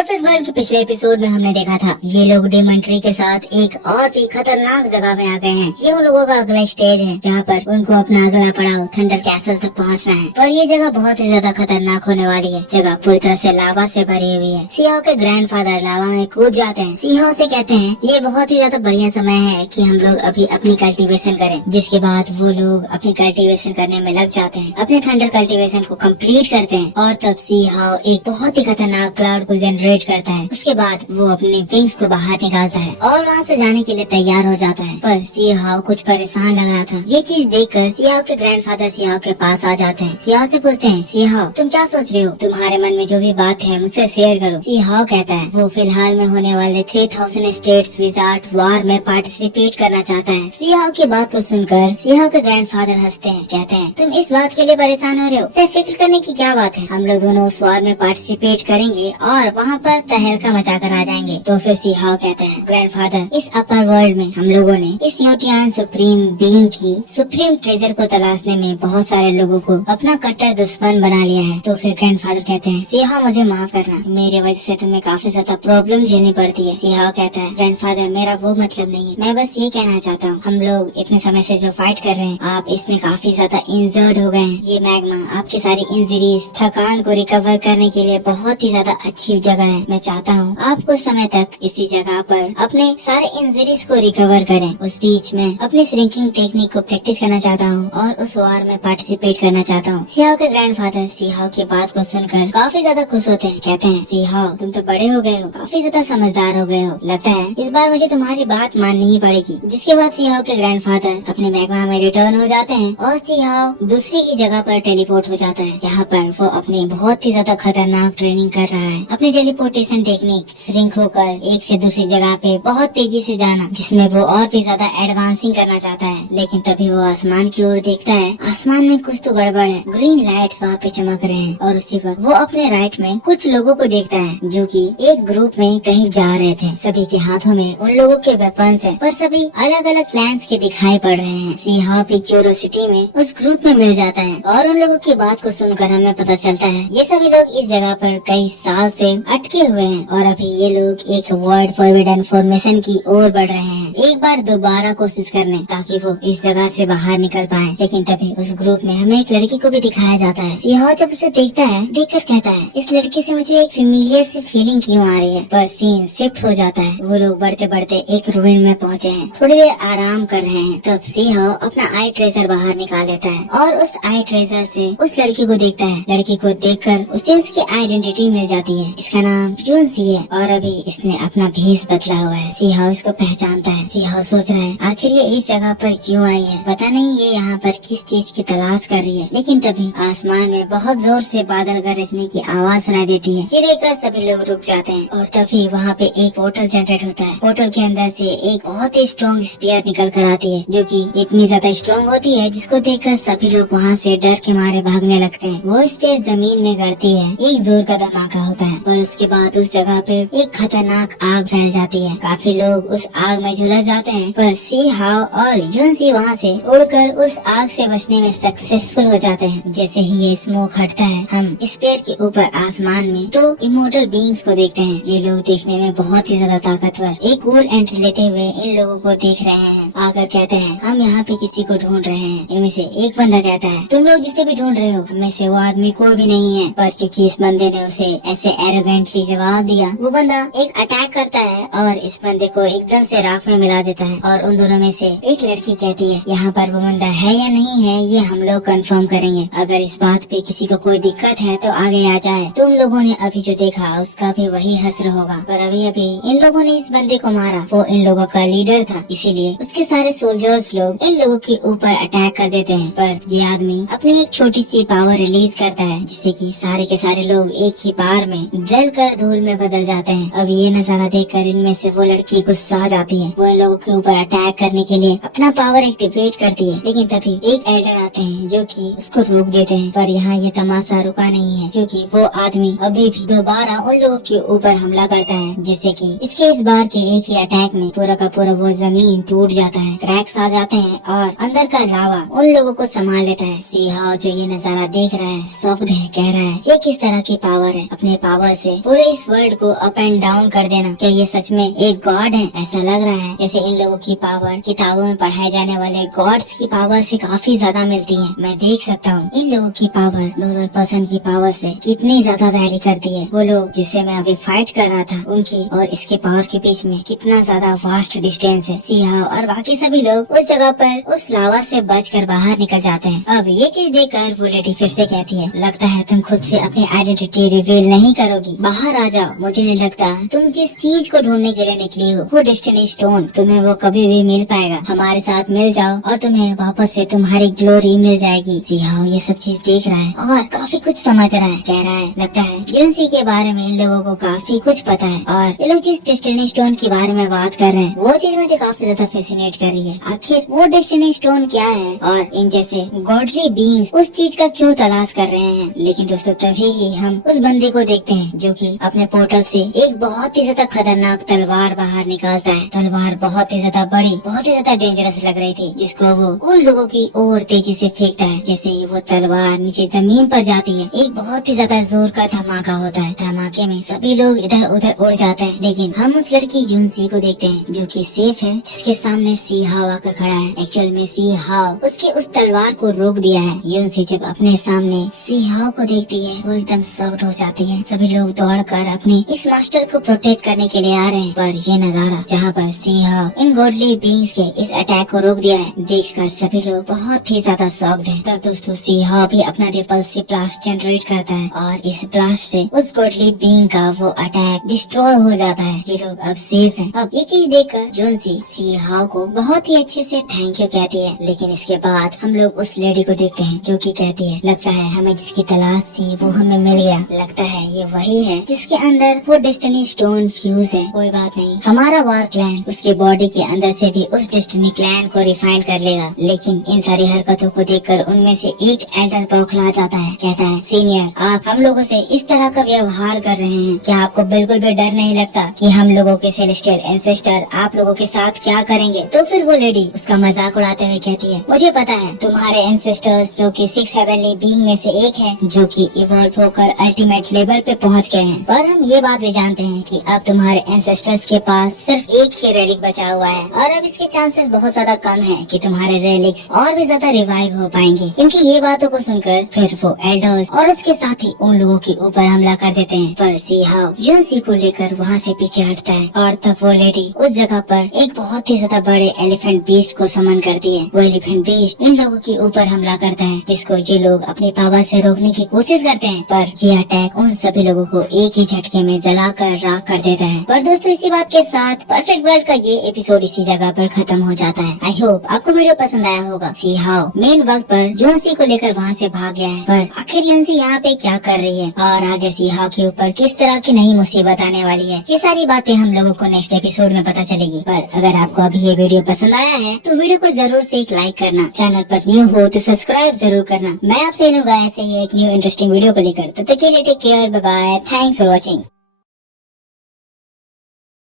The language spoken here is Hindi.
और फिर वर्ल्ड के पिछले एपिसोड में हमने देखा था ये लोग डेमन ट्री के साथ एक और भी खतरनाक जगह में आ गए हैं। ये उन लोगों का अगला स्टेज है जहाँ पर उनको अपना अगला पड़ाव थंडर कैसल तक पहुँचना है। और ये जगह बहुत ही ज्यादा खतरनाक होने वाली है। जगह पूरी तरह से लावा से भरी हुई है। सियाओ के ग्रैंडफादर लावा में कूद जाते हैं। सियाओ से कहते हैं ये बहुत ही ज्यादा बढ़िया समय है कि हम लोग अभी अपनी कल्टीवेशन करें। जिसके बाद वो लोग अपनी कल्टीवेशन करने में लग जाते हैं, अपने थंडर कल्टीवेशन को कंप्लीट करते हैं। और तब सियाओ एक बहुत ही खतरनाक क्लाउड को जनरेट करता है। उसके बाद वो अपने विंग्स को बाहर निकालता है और वहाँ से जाने के लिए तैयार हो जाता है। पर सियाओ कुछ परेशान लग रहा था। ये चीज देखकर सियाओ के ग्रैंडफादर सियाओ के पास आ जाते हैं। सियाओ से पूछते हैं, सियाओ तुम क्या सोच रहे हो? तुम्हारे मन में जो भी बात है मुझसे शेयर करो। सियाओ कहता है वो फिलहाल में होने वाले 3000 स्टेट्स विजार्ड वार में पार्टिसिपेट करना चाहता है। सियाओ की बात को सुनकर सियाओ के ग्रैंडफादर हंसते हैं। कहते हैं तुम इस बात के लिए परेशान हो रहे हो? सिर्फ फिक्र करने की क्या बात है, हम लोग दोनों उस वार में पार्टिसिपेट करेंगे और वहाँ पर तहलका मचा कर आ जाएंगे। तो फिर सियाओ कहते हैं, ग्रैंडफादर इस अपर वर्ल्ड में हम लोगों ने इस योटियान सुप्रीम बीइंग की सुप्रीम ट्रेजर को तलाशने में बहुत सारे लोगों को अपना कट्टर दुश्मन बना लिया है। तो फिर ग्रैंडफादर कहते हैं, सियाओ मुझे माफ करना, मेरी वजह से तुम्हें काफी ज्यादा प्रॉब्लम झेलनी पड़ती है। सियाओ कहता है, ग्रैंडफादर मेरा वो मतलब नहीं है, मैं बस ये कहना चाहता हूँ हम लोग इतने समय से जो फाइट कर रहे हैं आप इसमें काफी ज्यादा इंजर्ड हो गए हैं। ये मैग्मा आपकी सारी इंजरीज थकान को रिकवर करने के लिए बहुत ही ज्यादा अच्छी जगह है। मैं चाहता हूँ आप कुछ समय तक इसी जगह पर अपने सारे इंजरीज को रिकवर करें। उस बीच में अपनी श्रिंकिंग टेक्निक को प्रैक्टिस करना चाहता हूँ और उस वार में पार्टिसिपेट करना चाहता हूँ। सियाओ के ग्रैंडफादर सियाओ की बात को सुनकर काफी ज्यादा खुश होते हैं। कहते हैं, सियाओ तुम तो बड़े हो गए हो, काफी ज्यादा समझदार हो गए हो, लगता है इस बार मुझे तुम्हारी बात माननी ही पड़ेगी। जिसके बाद सियाओ के ग्रैंडफादर अपने मैग्मा में रिटर्न हो जाते हैं और सियाओ दूसरी ही जगह पर टेलीपोर्ट हो जाता है जहाँ पर वो अपनी बहुत ही ज्यादा खतरनाक ट्रेनिंग कर रहा है। अपनी टेलीपोर्टेशन टेक्निक श्रिंक होकर एक से दूसरी जगह पे बहुत तेजी से जाना, जिसमें वो और भी ज्यादा एडवांसिंग करना चाहता है। लेकिन तभी वो आसमान की ओर देखता है, आसमान में कुछ तो गड़बड़ है। ग्रीन लाइट्स वहाँ पे चमक रहे हैं और उसी वक्त वो अपने राइट में कुछ लोगों को देखता है जो कि एक ग्रुप में कहीं जा रहे थे। सभी के हाथों में उन लोगों के वेपन्स हैं पर सभी अलग अलग क्लैंस के दिखाई पड़ रहे हैं। सियाओ की क्यूरियोसिटी में उस ग्रुप में मिल जाता है और उन लोगों की बात को सुनकर हमें पता चलता है ये सभी लोग इस जगह पर कई साल से अटके हुए हैं और अभी ये लोग एक वर्ल्ड फॉरबिडन फॉर्मेशन की ओर बढ़ रहे हैं, एक बार दोबारा कोशिश करने ताकि वो इस जगह से बाहर निकल पाए। लेकिन तभी उस ग्रुप में हमें एक लड़की को भी दिखाया जाता है। सियाओ जब उसे देखता है, देखकर कहता है इस लड़की से मुझे एक फेमिलियर सी फीलिंग क्यों आ रही है। पर सीन शिफ्ट हो जाता है। वो लोग बढ़ते बढ़ते एक रूइन में पहुँचे हैं, थोड़ी देर आराम कर रहे हैं। तब सियाओ अपना आई ट्रेजर बाहर निकाल लेता है और उस आई ट्रेजर से उस लड़की को देखता है। लड़की को देखकर उसे उसकी आइडेंटिटी मिल जाती है। इसका नाम जूनसी है और अभी इसने अपना भेष बदला हुआ है। सियाओ इसको पहचानता है। सियाओ सोच रहा है आखिर ये इस जगह पर क्यों आई है, पता नहीं ये यहाँ पर किस चीज की तलाश कर रही है। लेकिन तभी आसमान में बहुत जोर से बादल गरजने की आवाज सुनाई देती है। ये देखकर सभी लोग रुक जाते हैं और तभी वहाँ पे एक पोर्टल जनरेट होता है। पोर्टल के अंदर से एक बहुत ही स्ट्रॉन्ग स्पीयर निकल कर आती है जो कि इतनी ज्यादा स्ट्रॉन्ग होती है जिसको देखकर सभी लोग वहाँ से डर के मारे भागने लगते हैं। वो स्पीयर जमीन में गिरती है, एक जोर का धमाका होता है और उसके बाद उस जगह पे एक खतरनाक आग फैल जाती है। काफी लोग उस आग में झुलस जाते हैं पर सियाओ और जूनसी वहाँ से उड़कर उस आग से बचने में सक्सेसफुल हो जाते हैं। जैसे ही ये स्मोक हटता है हम स्पेयर के ऊपर आसमान में दो इमोर्टल बीइंग्स को देखते हैं। ये लोग देखने में बहुत ही ज्यादा ताकतवर, एक गोल्ड एंट्री लेते हुए इन लोगों को देख रहे हैं। आकर कहते हैं हम यहाँ पे किसी को ढूंढ रहे हैं। इनमें से एक बंदा कहता है तुम लोग जिसे भी ढूंढ रहे हो हमें से वो आदमी कोई भी नहीं है। पर क्योंकि इस बंदे ने उसे ऐसे एरोगेंटली जवाब दिया, वो बंदा एक अटैक करता है और इस बंदे को एकदम से राख में मिला देता है। और उन दोनों में से एक लड़की कहती है यहाँ पर वो बंदा है या नहीं है ये हम लोग कंफर्म करेंगे। अगर इस बात पे किसी को कोई दिक्कत है तो आगे आ जाए। तुम लोगों ने अभी जो देखा उसका भी वही हश्र होगा। पर अभी अभी इन लोगों ने इस बंदे को मारा, वो इन लोगों का लीडर था, इसीलिए उसके सारे सोल्जर्स लोग इन लोगों के ऊपर अटैक कर देते हैं। पर ये आदमी अपनी एक छोटी सी पावर रिलीज करता है जिससे कि सारे के सारे लोग एक ही बार में जलकर धूल में बदल जाते हैं। अब ये नजारा देखकर इनमें से वो लड़की गुस्सा आ जाती है। वो इन लोगों के ऊपर अटैक करने के लिए अपना पावर एक्टिवेट करती है। लेकिन तभी एक एल्डर आते हैं जो कि उसको रोक देते हैं। पर यहाँ ये तमाशा रुका नहीं है क्योंकि वो आदमी अभी भी दोबारा उन लोगों के ऊपर हमला करता है जिससे कि इसके इस बार के एक ही अटैक में पूरा का पूरा वो जमीन टूट जाता है, क्रैक्स आ जाते हैं और अंदर का लावा उन लोगों को संभाल लेता है। सियाओ जो ये नजारा देख रहा है शॉक्ड है, कह रहा है ये किस तरह की पावर है। अपने पावर से पूरे इस वर्ल्ड को अप एंड डाउन कर देना। क्या ये सच में एक गॉड है? ऐसा लग रहा है जैसे इन लोगों की पावर किताबों में पढ़ाए जाने वाले गॉड्स की पावर से काफी ज्यादा मिलती है। मैं देख सकता हूँ इन लोगों की पावर नॉर्मल पर्सन की पावर से कितनी ज्यादा वैरी करती है। वो लोग जिससे मैं अभी फाइट कर रहा था उनकी और इसके पावर के बीच में कितना ज्यादा वास्ट डिस्टेंस है। सिहाव और बाकी सभी लोग उस जगह पर उस लावा से बचकर बाहर निकल जाते हैं। अब ये चीज देखकर वो लेडी फिर से कहती है, लगता है तुम खुद से अपनी आइडेंटिटी रिवील नहीं करोगी, बाहर आ जाओ। मुझे नहीं लगता तुम जिस चीज को ढूंढने के लिए निकली हो वो डेस्टिनी स्टोन तुम्हें वो कभी भी मिल पाएगा। हमारे साथ मिल जाओ और तुम्हें वापस से तुम्हारी ग्लोरी मिल जाएगी। सिहाव ये सब चीज देख रहा है और काफी कुछ समझ रहा है। कह रहा है, लगता है यूएनसी के बारे में इन लोगों को काफी कुछ पता है और ये लोग जिस डेस्टिनी स्टोन के बारे में बात कर रहे हैं वो चीज मुझे काफी ज्यादा फैसिनेट कर रही है। आखिर वो डेस्टिनी स्टोन क्या है और इन जैसे गॉडली बीइंग्स उस चीज का क्यों तलाश कर रहे हैं। लेकिन दोस्तों तभी ही हम उस बंदे को देखते हैं जो कि अपने पोर्टल से एक बहुत ही ज्यादा खतरनाक तलवार बाहर निकालता है। तलवार बहुत ही ज्यादा बड़ी, बहुत ही ज्यादा डेंजरस लग रही थी, जिसको वो उन लोगों की और तेजी से फेंकता है। जैसे ही वो तलवार नीचे जमीन पर जाती है एक बहुत ही ज्यादा जोर का धमाका होता है। धमाके में सभी लोग इधर उधर उड़ जाते हैं। लेकिन हम उस लड़की यूनसी को देखते हैं जो कि सेफ है, जिसके सामने सिहाव आकर खड़ा है। एक्चुअल में सिहाव उसके उस तलवार को रोक दिया है। यूनसी जब अपने सामने सिहाव को देखती है वो एकदम शॉक्ड हो जाती है। सभी लोग दौड़कर अपने इस मास्टर को प्रोटेक्ट करने के लिए आ रहे हैं। पर ये नजारा जहाँ पर सिहाव इन गॉडली बीइंग्स के इस अटैक को रोक दिया है देखकर सभी लोग बहुत ही ज्यादा शॉक्ड है। तब दोस्तों सिहाव भी अपना रिपल्सिव ब्लास्ट जनरेट करता है और इस ब्लास्ट से उस गॉडली बीइंग का वो अटैक डिस्ट्रॉय हो जाता है। ये लोग अब सेफ है। अब ये चीज देखकर जोनसी सिहाव को बहुत ही अच्छे से थैंक यू कहती है। लेकिन इसके बाद हम लोग उस लेडी को देखते हैं जो कि कहती है, लगता है हमें जिसकी तलाश थी वो हमें मिल गया। लगता है ये वही है जिसके अंदर वो डेस्टिनी स्टोन फ्यूज है। कोई बात नहीं, हमारा वार क्लैन उसके बॉडी के अंदर से भी उस डेस्टिनी क्लैन को रिफाइन कर लेगा। लेकिन इन सारी हरकतों को देखकर उनमें से एक एल्डर बौखला जाता है। कहता है, सीनियर आप हम लोगों से इस तरह का व्यवहार कर रहे हैं, क्या आपको बिल्कुल भी डर नहीं लगता कि हम लोगों के सेलेस्टियल एंसेस्टर आप लोगों के साथ क्या करेंगे। तो फिर वो लेडी उसका मजाक उड़ाते हुए कहती है, मुझे पता है तुम्हारे एंसेस्टर्स जो कि 6 हेवनली बीइंग में से एक है, जो कि इवॉल्व होकर अल्टीमेट लेवल पे पहुंच गए हैं। पर हम ये बात भी जानते हैं कि अब तुम्हारे एंसेस्टर्स के पास सिर्फ एक ही रेलिक बचा हुआ है और अब इसके चांसेस बहुत ज्यादा कम है कि तुम्हारे रेलिक्स और भी ज्यादा रिवाइव हो पाएंगे। उनकी ये बातों को सुनकर फिर वो एल्डर्स और उसके साथी उन लोगों के ऊपर हमला कर देते हैं। पर सिहाव यूनसी को लेकर वहाँ से पीछे हटता है और तब वो लेडी उस जगह पर एक बहुत ही ज्यादा बड़े एलिफेंट बीस्ट को समन करती है। वो एलिफेंट बीस्ट इन लोगों के ऊपर हमला करता है, जिसको ये लोग अपनी पावर से रोकने की कोशिश करते हैं। पर ये अटैक उन सभी लोगों को एक ही झटके में जलाकर राख कर देता है। पर दोस्तों इसी बात के साथ परफेक्ट वर्ल्ड का ये एपिसोड इसी जगह पर खत्म हो जाता है। आई होप आपको वीडियो पसंद आया होगा। सिहाव मेन वक्त पर यूनसी को लेकर वहाँ से भाग गया है, पर आखिर यूनसी यहाँ पे क्या कर रही है और आगे सिहाव के ऊपर किस तरह की नई मुसीबत आने वाली है, ये सारी बातें हम लोगों को नेक्स्ट एपिसोड में पता चलेगी। पर अगर आपको अभी ये वीडियो पसंद आया है तो वीडियो को जरूर से एक लाइक करना, चैनल पर न्यू हो तो सब्सक्राइब जरूर करना। मैं आपसे मिलूंगा ऐसे ही एक न्यू इंटरेस्टिंग वीडियो को लेकर। तब तक के लिए take care, bye bye, thanks for watching.